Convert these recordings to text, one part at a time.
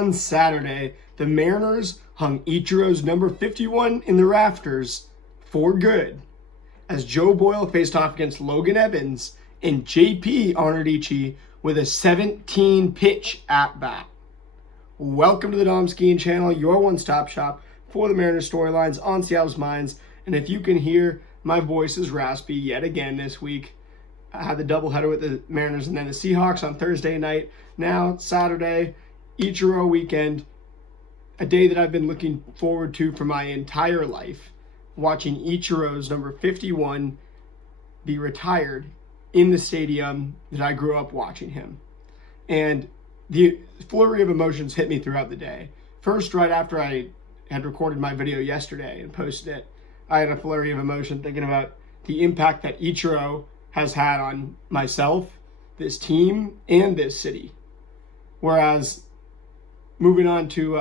on Saturday, the Mariners hung Ichiro's number 51 in the rafters for good, as Joe Boyle faced off against Logan Evans, and JP honored Ichi with a 17-pitch at-bat. Welcome to the Dom Skiing Channel, your one-stop shop for the Mariners storylines on Seattle's minds. And if you can hear, my voice is raspy yet again this week. I had the doubleheader with the Mariners and then the Seahawks on Thursday night. Now, Saturday, Ichiro weekend, a day that I've been looking forward to for my entire life, watching Ichiro's number 51 be retired in the stadium that I grew up watching him. And the flurry of emotions hit me throughout the day. First, right after I had recorded my video yesterday and posted it, I had a flurry of emotion thinking about the impact that Ichiro has had on myself, this team, and this city. Whereas moving on to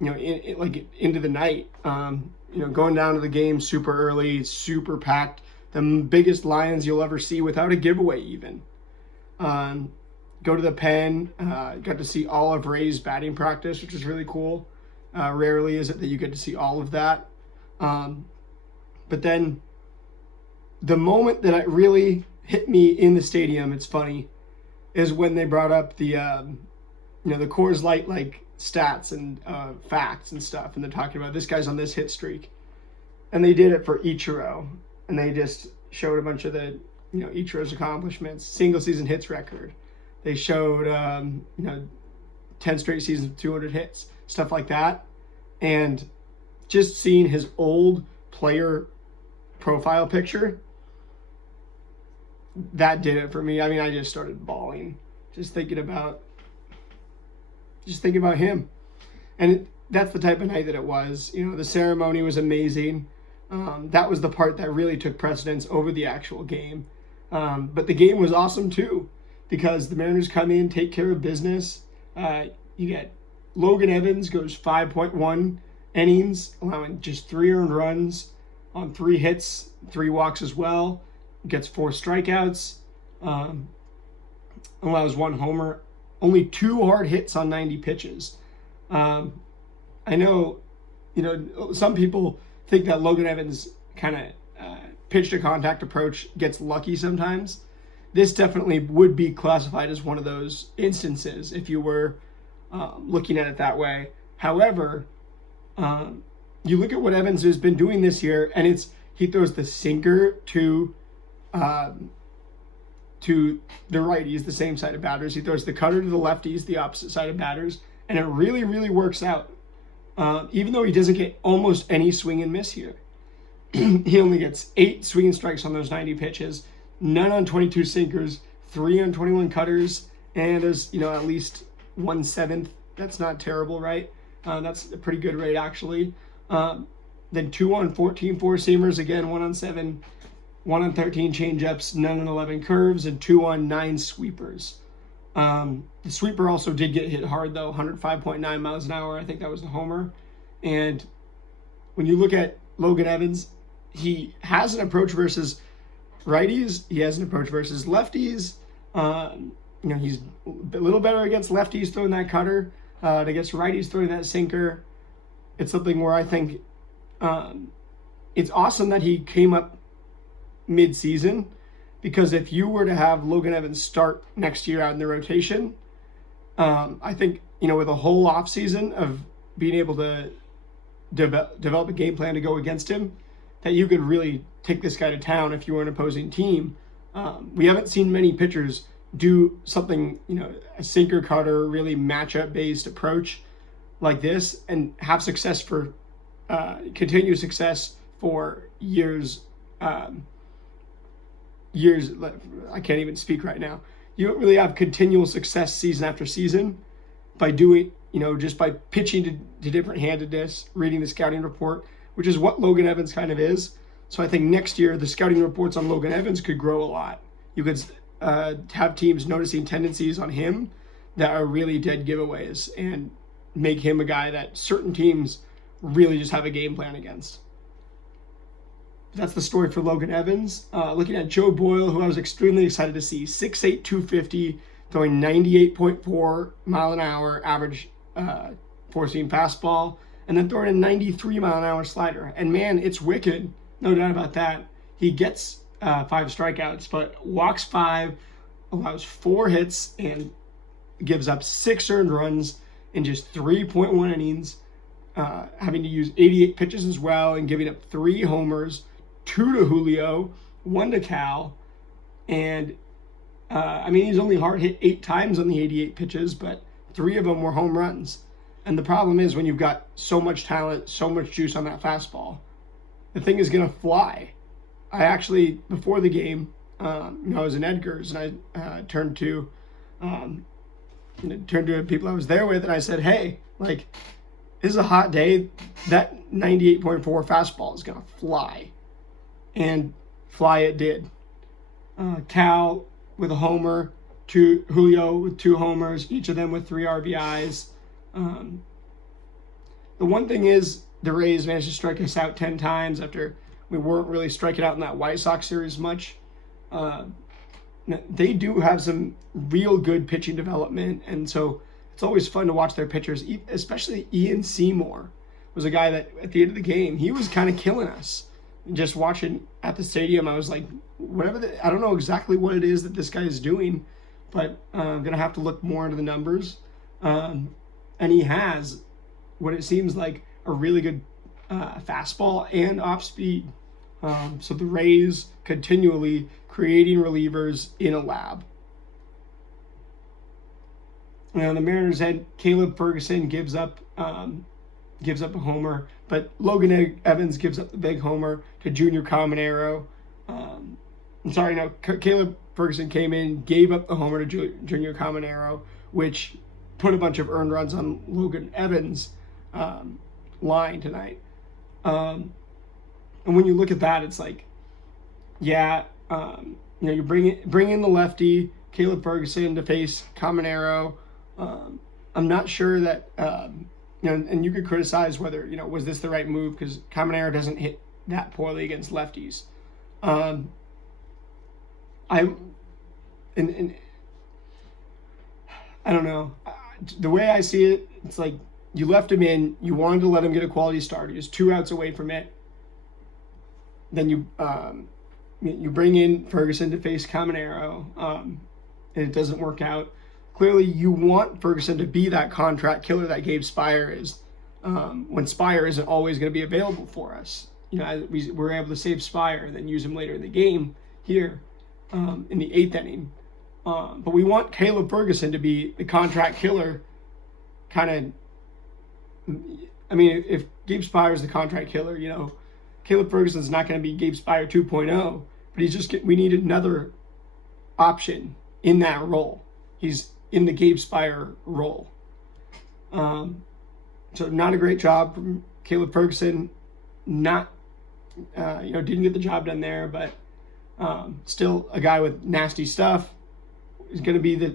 into the night, going down to the game super early, super packed, the biggest Lions you'll ever see without a giveaway even. Go to the pen, got to see all of Ray's batting practice, which is really cool. Rarely is it that you get to see all of that. But then the moment that it really hit me in the stadium, it's funny, is when they brought up the Coors Light stats and facts and stuff, and they're talking about this guy's on this hit streak, and they did it for Ichiro, and they just showed a bunch of the Ichiro's accomplishments, single season hits record. They showed 10 straight seasons of 200 hits, stuff like that, and just seeing his old player profile picture, that did it for me. I mean, I just started bawling just thinking about him. And that's the type of night that it was. The ceremony was amazing. That was the part that really took precedence over the actual game. But the game was awesome too, because the Mariners come in, take care of business. You get Logan Evans goes 5.1 innings, allowing just 3 earned runs on 3 hits, 3 walks as well. Gets 4 strikeouts, allows 1 homer, only 2 hard hits on 90 pitches. I know, some people think that Logan Evans kind of pitch to contact approach gets lucky sometimes. This definitely would be classified as one of those instances if you were looking at it that way. However, you look at what Evans has been doing this year, and he throws the sinker to the righties, the same side of batters. He throws the cutter to the lefties, the opposite side of batters, and it really, really works out. Even though he doesn't get almost any swing and miss here. He only gets 8 swinging strikes on those 90 pitches, none on 22 sinkers, 3 on 21 cutters, and as at least 1/7. That's not terrible, right? That's a pretty good rate, actually. Then 2 on 14 four-seamers, again 1 on 7, 1 on 13 changeups, none on 11 curves, and 2 on 9 sweepers. The sweeper also did get hit hard, though, 105.9 miles an hour. I think that was the homer. And when you look at Logan Evans, he has an approach versus righties. He has an approach versus lefties. He's a little better against lefties throwing that cutter. Against righties throwing that sinker. It's something where I think it's awesome that he came up mid-season, because if you were to have Logan Evans start next year out in the rotation, I think, with a whole offseason of being able to develop a game plan to go against him, that you could really take this guy to town if you were an opposing team. We haven't seen many pitchers do something, a sinker cutter, really matchup-based approach like this and have success for, continued success for years. I can't even speak right now. You don't really have continual success season after season by doing, just by pitching to different handedness, reading the scouting report, which is what Logan Evans kind of is. So I think next year the scouting reports on Logan Evans could grow a lot. You could have teams noticing tendencies on him that are really dead giveaways and make him a guy that certain teams really just have a game plan against. That's the story for Logan Evans. Looking at Joe Boyle, who I was extremely excited to see, 6'8", 250, throwing 98.4 mile an hour average four-seam fastball, and then throwing a 93-mile-an-hour slider. And man, it's wicked, no doubt about that. He gets 5 strikeouts, but walks 5, allows 4 hits, and gives up 6 earned runs in just 3.1 innings, having to use 88 pitches as well, and giving up 3 homers, 2 to Julio, 1 to Cal, and I mean, he's only hard hit 8 times on the 88 pitches, but 3 of them were home runs. And the problem is when you've got so much talent, so much juice on that fastball, the thing is going to fly. I actually, before the game, I was in Edgar's, and I turned to people I was there with, and I said, hey, like, this is a hot day. That 98.4 fastball is going to fly. And fly it did. Cal with a homer, Julio with 2 homers, each of them with 3 RBIs. The one thing is the Rays managed to strike us out 10 times after we weren't really striking out in that White Sox series much. They do have some real good pitching development, and so it's always fun to watch their pitchers, especially Ian Seymour was a guy that at the end of the game, he was kind of killing us. Just watching at the stadium, I was like, I don't know exactly what it is that this guy is doing, but I'm going to have to look more into the numbers. And he has what it seems like a really good fastball and off speed. So the Rays continually creating relievers in a lab. Now the Mariners had Caleb Ferguson gives up a homer, but Logan Evans gives up the big homer to Junior Caminero. Caleb Ferguson came in, gave up the homer to Junior Caminero, which put a bunch of earned runs on Logan Evans' line tonight. And when you look at that, it's like, you bring in the lefty, Caleb Ferguson, to face Caminero. I'm not sure that, and you could criticize whether, was this the right move, because Caminero doesn't hit that poorly against lefties. I don't know. The way I see it, it's like you left him in, you wanted to let him get a quality start. He was 2 outs away from it. Then you bring in Ferguson to face Caminero, and it doesn't work out. Clearly, you want Ferguson to be that contract killer that Gabe Spire is, when Spire isn't always going to be available for us. We're able to save Spire and then use him later in the game here in the 8th inning. But we want Caleb Ferguson to be the contract killer, kind of. I mean, if Gabe Spire is the contract killer, Caleb Ferguson's not going to be Gabe Spire 2.0, but we need another option in that role. He's in the Gabe Spire role. So not a great job from Caleb Ferguson. Didn't get the job done there, but still a guy with nasty stuff. He's going to be the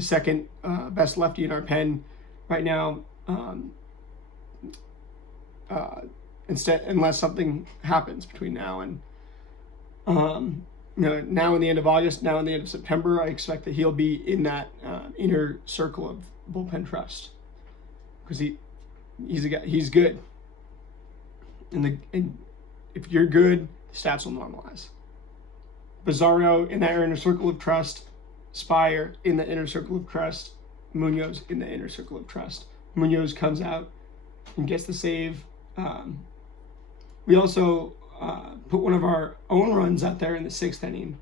second best lefty in our pen right now. Unless something happens between now and now in the end of August, now in the end of September, I expect that he'll be in that inner circle of bullpen trust, because he's a guy. He's good, and if you're good, the stats will normalize. Bizarro in that inner circle of trust, Spire in the inner circle of trust, Munoz in the inner circle of trust. Munoz comes out and gets the save. We also put one of our own runs out there in the 6th inning.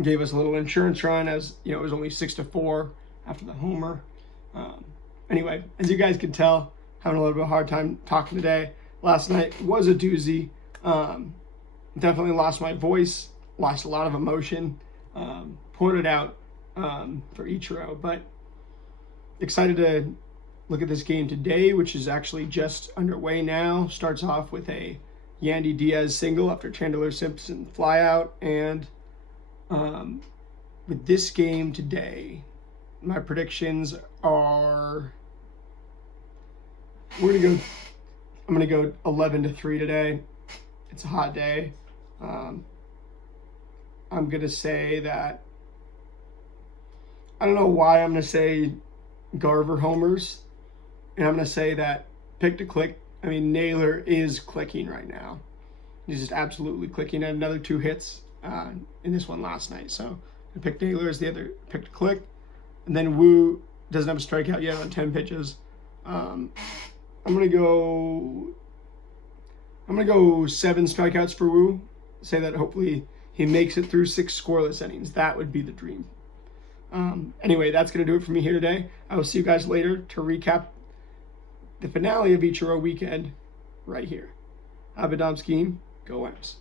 Gave us a little insurance run, as it was only 6-4 after the homer. Anyway, as you guys can tell, having a little bit of a hard time talking today. Last night was a doozy. Definitely lost my voice, lost a lot of emotion. Poured it out for Ichiro, but excited to look at this game today, which is actually just underway now. Starts off with a Yandy Diaz single after Chandler Simpson flyout, and with this game today, my predictions are I'm gonna go 11-3 today. It's a hot day. I'm gonna say that, I don't know why I'm gonna say Garver homers. And I'm going to say that pick to click, I mean, Naylor is clicking right now. He's just absolutely clicking at another 2 hits in this one last night. So I picked Naylor as the other pick to click. And then Wu doesn't have a strikeout yet on 10 pitches. I'm gonna go 7 strikeouts for Wu. Say that hopefully he makes it through 6 scoreless innings. That would be the dream. Anyway, that's gonna do it for me here today. I will see you guys later to recap the finale of Ichiro weekend right here. Abadam scheme, go M's.